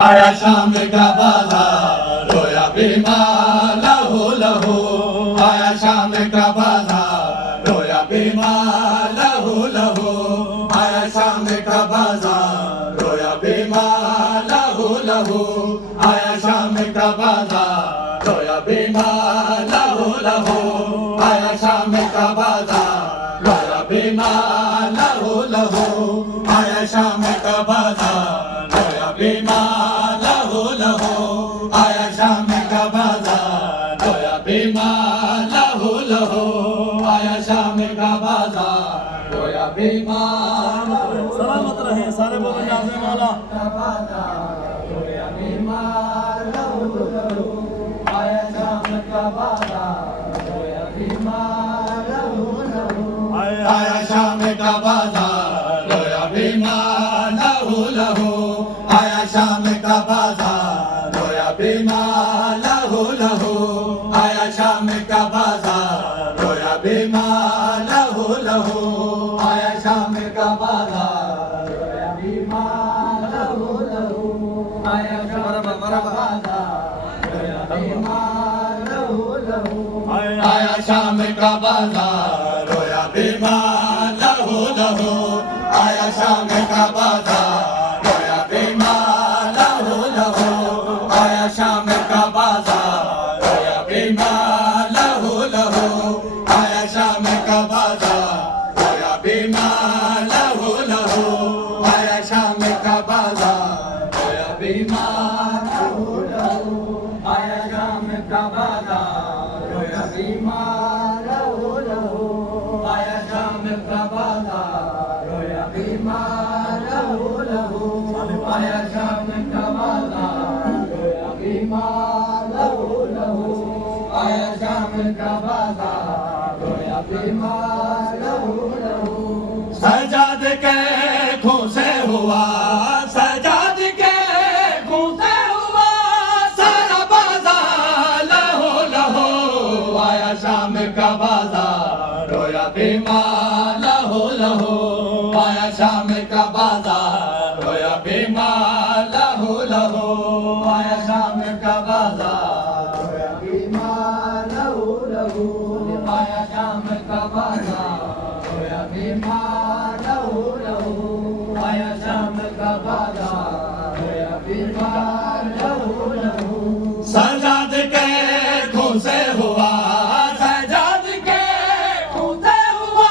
آیا شام کا بازار رویا بیمار لہو لہو آیا شام کا بازار رویا بیمار لہو لہو آیا شام کا بازار رویا بیمار لہو لہو آیا شام کا بازار رویا بیمار لہو لہو آیا شام کا بازار رویا بیمار لہو لہو آیا شام کا بازار رویا بیمار لہو لہو آیا شام کا بازار رویا بیمار لہو لہو آیا شام کا بازار رویا بیمار سلامت رہے سارے بابا جانے والا رویا بیمار لہو لہو آیا شام کا بازار رویا بیمار لہو لہو آیا شام کا بازار رویا بیمار لہو لہو آیا شام کا بازار رویا بیمار لہو لہو آیا شام کا بازار رویا بیمار لہو لہو آیا شام کا بازار رویا بیمار لہو لہو آیا شام کا بازار رویا بیمار لہو لہو آیا شام کا بازار رویا بیمار لہو لہو آیا شام کا بازار رویا بیمار لہو لہو آیا شام کا بازار رویا بیمار لہو لہو آیا شام کا بازار رویا بیمار لہو لہو آیا شام کا بازار رویا بیمار لہو لہو آیا شام کا بازار رویا بیمار لہو لہو آیا شام کا بازار رویا بیمار لہو لہو آیا شام کا بازار رویا بیمار لہو لہو آیا شام کا بازار رویا بیمار لہو لہو سجاد کے خون سے ہوا سجاد کے خون سے ہوا سارا بازار لہو لہو آیا شام کا بازار رویا بیمار لہو لہو آیا شام کا بازار رویا بیمار لہو لہو آیا شام کا بازار رویا بیمار لہو لہو آیا شام کا بازار رویا بیمار لہو لہو آیا شام کا بازار رویا بیمار لہو لہو سجاد کے خون سے ہوا سجاد کے خون سے ہوا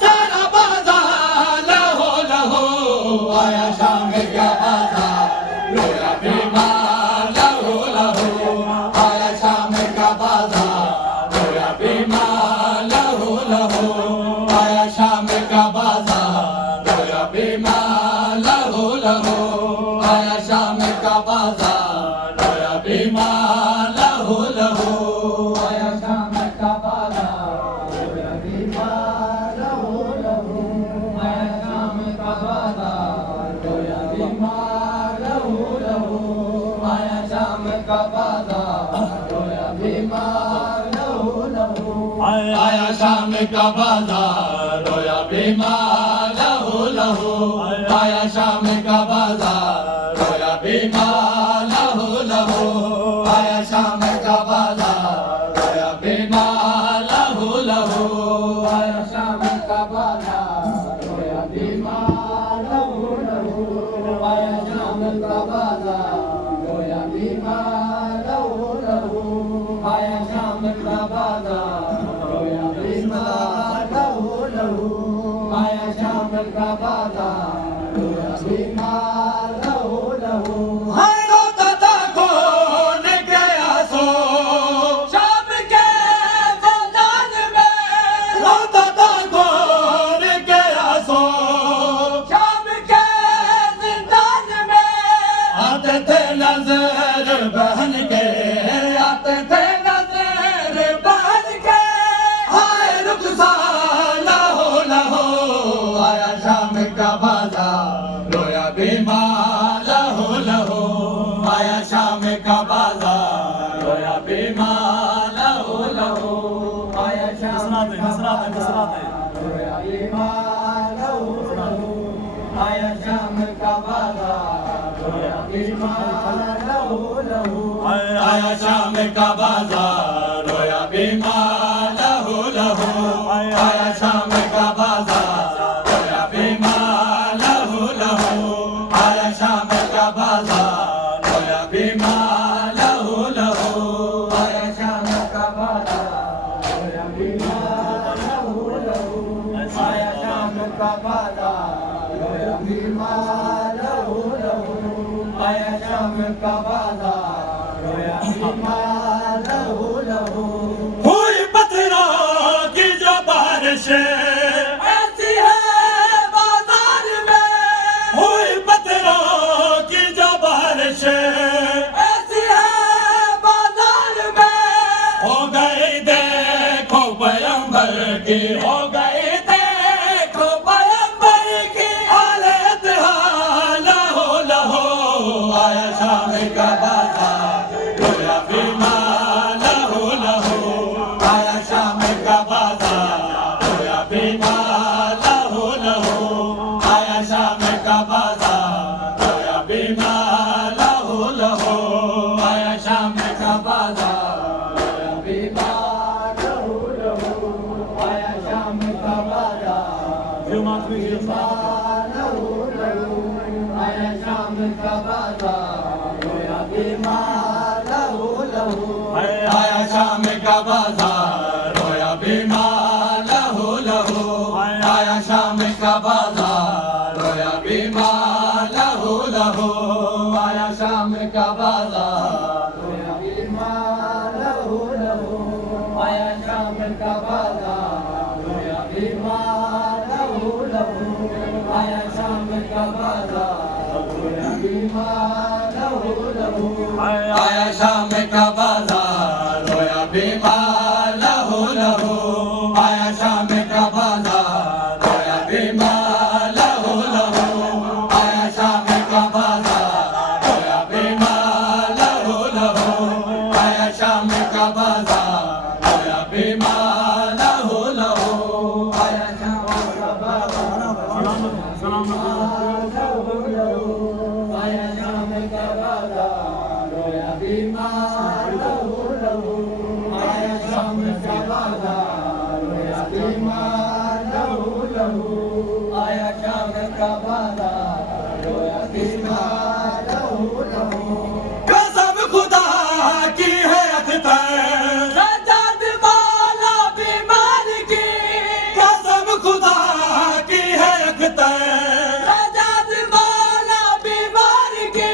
سارا بازار لہو لہو آیا شام کا بازار رویا بیمار لہو لہو آیا شام کا بازار رویا بیمار لہو لہو آیا شام کا بازار رویا بیمار لہو لہو آیا شام کا بازار رویا بیمار لہو لہو آیا شام کا بازار رویا بیمار لہو لہو آیا شام کا بازار رویا بیمار لہو لہو آیا شام کا بازار رویا بیمار لہو لہو آیا شام کا بازار رویا بیمار لہو لہو آیا شام کا بازار رویا بیمار لہو لہو آیا شام کا بازار رویا بیمار لہو لہو آیا شام کا بازار رویا بیمار لہو لہو آیا شام کا بازار رویا بیمار لہو لہو آیا شام کا بازار رویا بیمار لہو لہو آیا شام کا بازار رویا بیمار لہو لہو روتا تھا کون گیا سو شام کے میدان میں روتا تھا کون گیا سو شام کے میدان میں آتے تھے نظر بہن کے آتے تھے نظر بہن کے ہائے رخسار لہو لہو آیا شام کا بازار رویا بیمار لہو لہو آیا شام کا بازار رویا بیمار لہو لہو آیا شام کا بازار رویا بیمار لہو لہو آیا شام کا بازار آیا شام کا بازار رویا بیمار لہو لہو آیا شام کا بازار رویا بیمار لہو لہو آیا شام کا بازار رویا بیمار لہو لہو آیا شام کا بازار رویا بیمار لہو لہو آیا شام کا بازار رویا بیمار لہو لہو آیا شام کا بازار رویا بیمار لہو لہو ہوئی پتھروں کی جو بارش ایسی ہے بازار میں ہوئی پتھروں کی جو بارش ایسی ہے بازار میں ہو گئی دیکھو پیغمبر کی ہو گئی دیکھو پیغمبر کی حالت لہو لہو آیا شام کا بازار رویا بیمار لہو لہو آیا شام کا بازار رویا بیمار لہو لہو آیا شام کا بازار رویا بیمار لہو لہو آیا شام کا بازار رویا بیمار لہو لہو آیا شام کا بازار بیمار لہو لہو آیا شام کا بازار رویا بیمار لہو لہو آیا شام کا بازار رویا بیمار لہو لہو آیا شام کا بازار رویا بیمار لہو لہو آیا شام کا بازار رویا بیمار لہو لہو آیا شام کا بازار رویا بیمار لہو لہو آیا شام کا بازار رویا بیمار لہو لہو آیا شام کا بازار رویا بیمار لہو لہو آیا شام کا بازار رویا بیمار لہو لہو آیا شام کا بازار رویا بیمار لہو لہو آیا شام کا بازار رویا بیمار لہو لہو آیا شام کا بازار آیا شام کا بازار رویا بیمار لہو لہو آیا شام کا بازار رویا بیمار لہو لہو آیا شام کا بازار رویا بیمار لہو لہو قسم خدا کی ہے اختر سجاد والا بیمار کی قسم خدا کی ہے اختر سجاد والا بیمار کی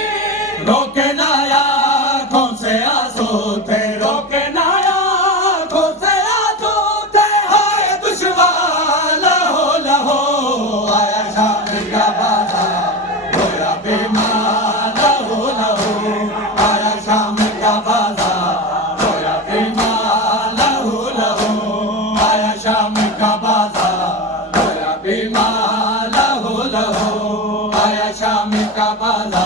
روکے نہ آنکھوں سے آنسو تھے روکے نہ آنکھوں سے آنسو تھے ہائے دشوار لہو لہو آیا شام کا بازار رویا بیمار لہو لہو آیا شام کا بازار رویا بیمار لہو لہو آیا شام کا بازار رویا بیمار لہو لہو آیا شام کا بازار